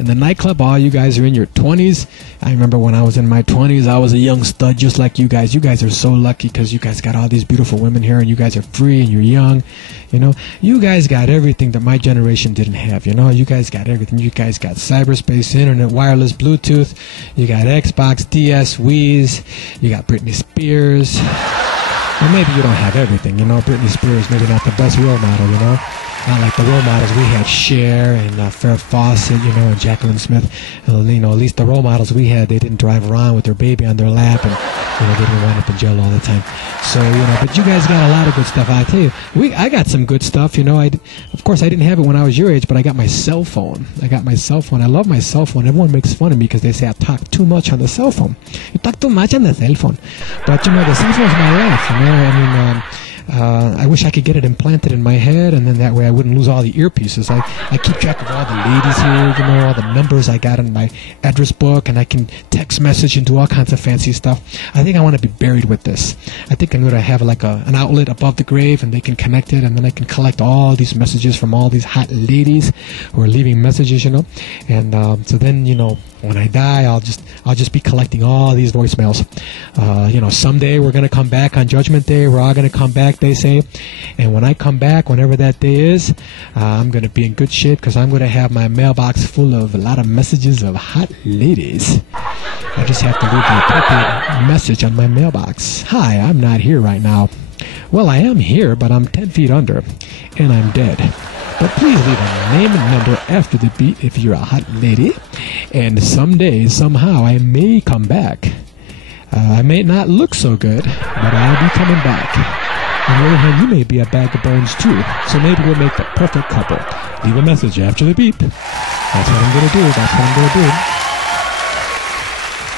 In the nightclub, all you guys are in your 20s. I remember when I was in my 20s, I was a young stud just like you guys. You guys are so lucky because you guys got all these beautiful women here, and you guys are free, and you're young. You know, you guys got everything that my generation didn't have. You know, you guys got everything. You guys got cyberspace, internet, wireless, Bluetooth. You got Xbox, DS, Wii's. You got Britney Spears. Well, maybe you don't have everything. You know, Britney Spears maybe not the best role model. You know. Not like the role models we had, Cher and Farrah Fawcett, you know, and Jacqueline Smith. You know, at least the role models we had, they didn't drive around with their baby on their lap, and you know, they didn't wind up in jail all the time. So, you know, but you guys got a lot of good stuff. I tell you, I got some good stuff. You know, of course I didn't have it when I was your age, but I got my cell phone. I got my cell phone. I love my cell phone. Everyone makes fun of me because they say I talk too much on the cell phone. You talk too much on the cell phone, but you know, the cell phone's my life. You know, I mean. I wish I could get it implanted in my head, and then that way I wouldn't lose all the earpieces. I keep track of all the ladies here, you know, all the numbers I got in my address book, and I can text message and do all kinds of fancy stuff. I think I want to be buried with this. I think I'm going to have like an outlet above the grave, and they can connect it, and then I can collect all these messages from all these hot ladies who are leaving messages, you know. And so then, you know, when I die, I'll just be collecting all these voicemails. You know, someday we're going to come back on Judgment Day. We're all going to come back, they say. And when I come back, whenever that day is, I'm going to be in good shape because I'm going to have my mailbox full of a lot of messages of hot ladies. I just have to leave the appropriate message on my mailbox. Hi, I'm not here right now. Well, I am here, but I'm 10 feet under, and I'm dead. But please leave a name and number after the beat if you're a hot lady. And someday, somehow, I may come back. I may not look so good, but I'll be coming back. On the other hand, you may be a bag of bones too, so maybe we'll make the perfect couple. Leave a message after the beep. That's what I'm going to do. That's what I'm going to do.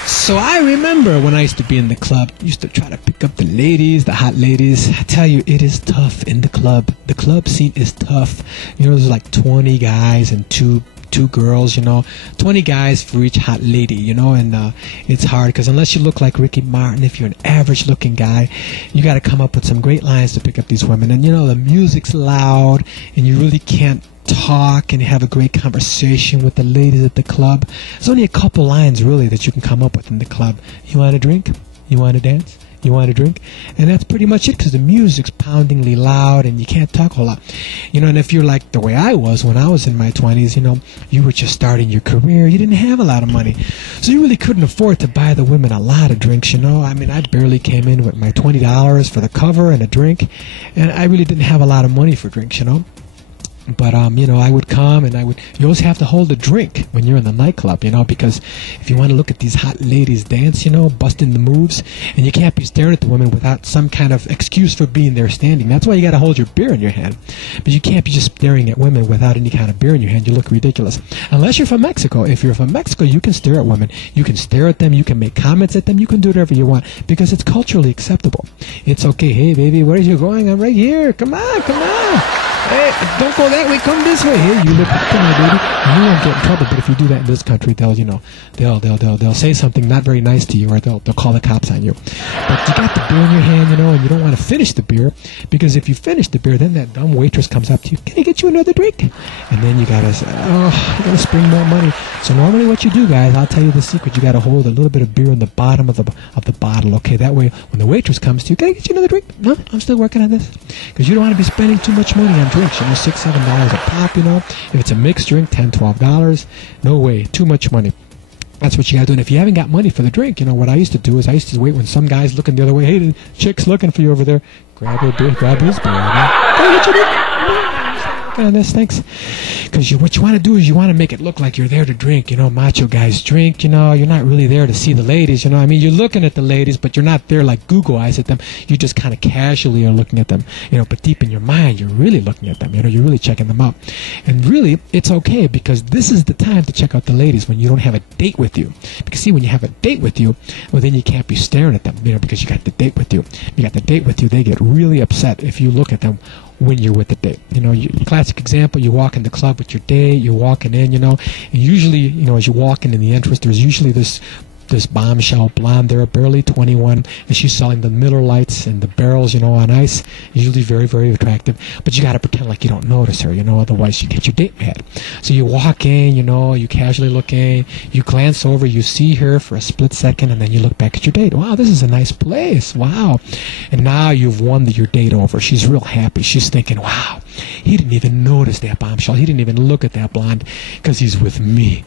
So I remember when I used to be in the club, used to try to pick up the ladies, the hot ladies. I tell you, it is tough in the club. The club scene is tough. You know, there's like 20 guys and two girls, you know, 20 guys for each hot lady, you know, and it's hard because unless you look like Ricky Martin, if you're an average looking guy, you got to come up with some great lines to pick up these women. And you know, the music's loud and you really can't talk and have a great conversation with the ladies at the club. There's only a couple lines really that you can come up with in the club. You want to drink? You want to dance? You want to drink? And that's pretty much it because the music's poundingly loud and you can't talk a whole lot. You know, and if you're like the way I was when I was in my 20s, you know, you were just starting your career. You didn't have a lot of money. So you really couldn't afford to buy the women a lot of drinks, you know. I mean, I barely came in with my $20 for the cover and a drink. And I really didn't have a lot of money for drinks, you know. But, you know, I would come and you always have to hold a drink when you're in the nightclub, you know, because if you want to look at these hot ladies dance, you know, busting the moves, and you can't be staring at the women without some kind of excuse for being there standing. That's why you got to hold your beer in your hand. But you can't be just staring at women without any kind of beer in your hand. You look ridiculous. Unless you're from Mexico. If you're from Mexico, you can stare at women. You can stare at them. You can make comments at them. You can do whatever you want because it's culturally acceptable. It's okay. Hey, baby, where are you going? I'm right here. Come on, come on. Hey, don't go that way, come this way. Here, you look, come on, baby. And you won't get in trouble, but if you do that in this country, they'll, you know, they'll say something not very nice to you, or they'll call the cops on you. But you got the beer in your hand, you know, and you don't want to finish the beer, because if you finish the beer, then that dumb waitress comes up to you, can I get you another drink? And then you gotta say, oh, you gotta spring more money. So normally what you do, guys, I'll tell you the secret, you gotta hold a little bit of beer in the bottom of the bottle, okay? That way, when the waitress comes to you, can I get you another drink? No, I'm still working on this. Because you don't want to be spending too much money on drinks, you know, $6, $7 a pop, you know. If it's a mixed drink, $10, $12, no way, too much money. That's what you gotta do. And if you haven't got money for the drink, you know, what I used to do is I used to wait when some guy's looking the other way. Hey, the chick's looking for you over there. Grab her beer, grab his beer. Can I get you a drink? On this, thanks. Because what you want to do is you want to make it look like you're there to drink, you know, macho guys drink, you know, you're not really there to see the ladies, you know, I mean, you're looking at the ladies, but you're not there like Google eyes at them, you just kind of casually are looking at them, you know, but deep in your mind, you're really looking at them, you know, you're really checking them out. And really, it's okay, because this is the time to check out the ladies when you don't have a date with you. Because see, when you have a date with you, well, then you can't be staring at them, you know, because you got the date with you. You got the date with you, they get really upset if you look at them when you're with the date. You know, classic example, you walk in the club with your date, you're walking in, you know, and usually, you know, as you're walking in the entrance, there's usually this this bombshell blonde. They're barely 21, and she's selling the Miller Lights and the barrels, on ice. Usually very, very attractive. But you got to pretend like you don't notice her, otherwise you get your date mad. So you walk in, you casually look in, you glance over, you see her for a split second, and then you look back at your date. Wow, this is a nice place. Wow. And now you've won your date over. She's real happy. She's thinking, wow, he didn't even notice that bombshell. He didn't even look at that blonde because he's with me.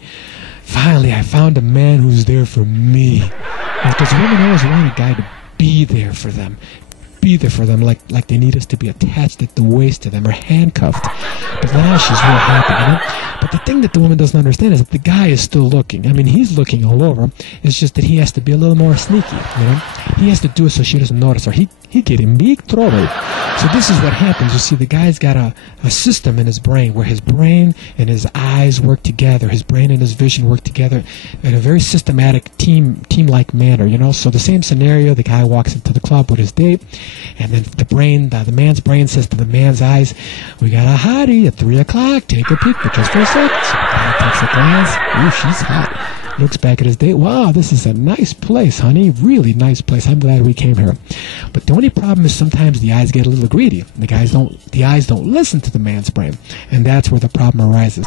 Finally, I found a man who's there for me. Because women always want a guy to be there for them. Be there for them like they need us to be attached at the waist to them or handcuffed. But now she's real happy, But the thing that the woman doesn't understand is that the guy is still looking. I mean, he's looking all over. It's just that he has to be a little more sneaky, He has to do it so she doesn't notice her. He get in big trouble. So this is what happens. You see, the guy's got a system in his brain where his brain and his eyes work together. His brain and his vision work together in a very systematic team-like manner, So the same scenario, the guy walks into the club with his date, and then the man's brain says to the man's eyes, we got a hottie at 3 o'clock. Take a peek, but just for a second. So the guy takes a glance. Ooh, she's hot. Looks back at his date. Wow, this is a nice place, honey. Really nice place. I'm glad we came here. But the only problem is sometimes the eyes get a little greedy. The eyes don't listen to the man's brain. And that's where the problem arises.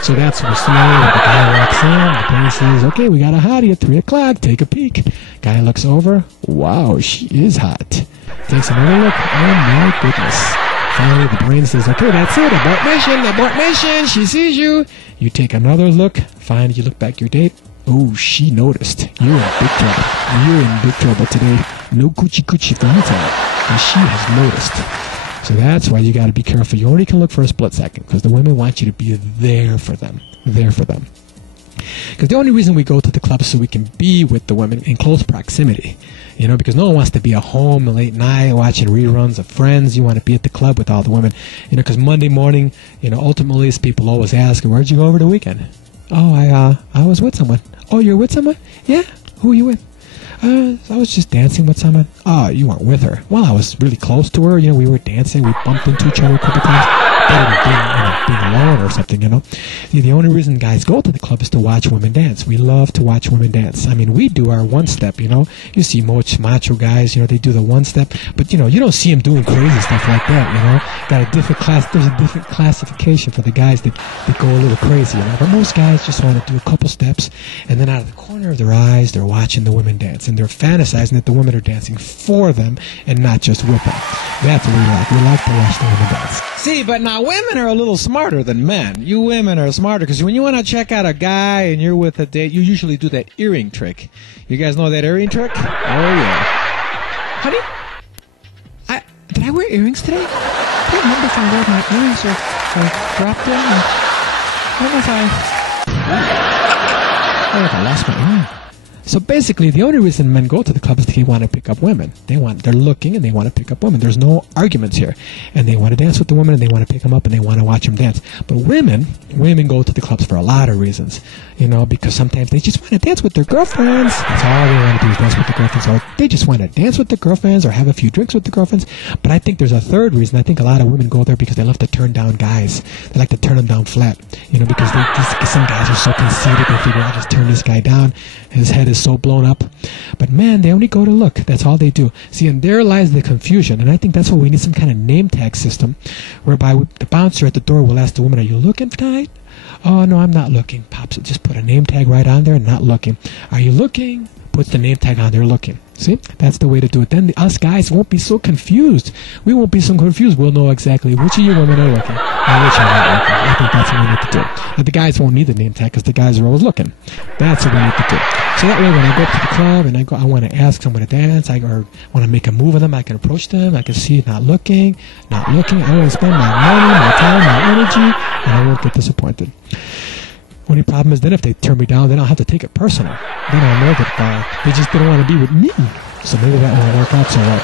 So that's the scenario where the guy walks in, the brain says, okay, we got a hottie at 3 o'clock. Take a peek. Guy looks over. Wow, she is hot. Takes another look. Oh my goodness. Finally, the brain says, okay, that's it. Abort mission. She sees you. You take another look. Finally, you look back at your date. Oh, she noticed. You're in big trouble. You're in big trouble today. No coochie for you tonight. And she has noticed. So that's why you got to be careful. You only can look for a split second because the women want you to be there for them. There for them. Because the only reason we go to the club is so we can be with the women in close proximity. Because no one wants to be at home late night watching reruns of Friends. You want to be at the club with all the women. Because Monday morning, ultimately, people always ask, where'd you go over the weekend? Oh, I was with someone. Oh, you're with someone? Yeah? Who are you with? I was just dancing with someone. Oh, you weren't with her. Well, I was really close to her. We were dancing. We bumped into each other a couple times. Better than being alone or something, The only reason guys go to the club is to watch women dance. We love to watch women dance. I mean, we do our one-step, You see most macho guys, they do the one-step. But, you don't see them doing crazy stuff like that, Got a different class. There's a different classification for the guys that go a little crazy, But most guys just want to do a couple steps. And then out of the corner of their eyes, they're watching the women dance. And they're fantasizing that the women are dancing for them and not just with them. That's what we like. We like to watch the women dance. See, but now women are a little smarter than men. You women are smarter because when you want to check out a guy and you're with a date, you usually do that earring trick. You guys know that earring trick? Oh, yeah. Honey, did I wear earrings today? I don't remember if I wore my earrings or dropped them. What was I lost my earring. So basically, the only reason men go to the club is they want to pick up women. They're looking and they want to pick up women. There's no arguments here. And they want to dance with the women and they want to pick them up and they want to watch them dance. But women go to the clubs for a lot of reasons. Because sometimes they just want to dance with their girlfriends. That's all they want to do is dance with their girlfriends. Or they just want to dance with their girlfriends or have a few drinks with their girlfriends. But I think there's a third reason. I think a lot of women go there because they love to turn down guys. They like to turn them down flat. Because some guys are so conceited. They figure, I'll just turn this guy down. His head is so blown up. But man, they only go to look. That's all they do. See, and there lies the confusion. And I think that's why we need some kind of name tag system whereby the bouncer at the door will ask the woman, are you looking tonight? Oh, no, I'm not looking. Pops, just put a name tag right on there, not looking. Are you looking? Puts the name tag on there, looking. See? That's the way to do it. Then us guys won't be so confused. We won't be so confused. We'll know exactly which of you women are looking and which are not looking. I think that's what we need to do. And the guys won't need the name tag because the guys are always looking. That's what we need to do. So that way when I go up to the club and I want to ask someone to dance, or want to make a move on them, I can approach them. I can see not looking. I won't spend my money, my time, my energy, and I won't get disappointed. Only problem is then if they turn me down, then I'll have to take it personal. Then I'll know that they just didn't want to be with me. So maybe that won't work out so well.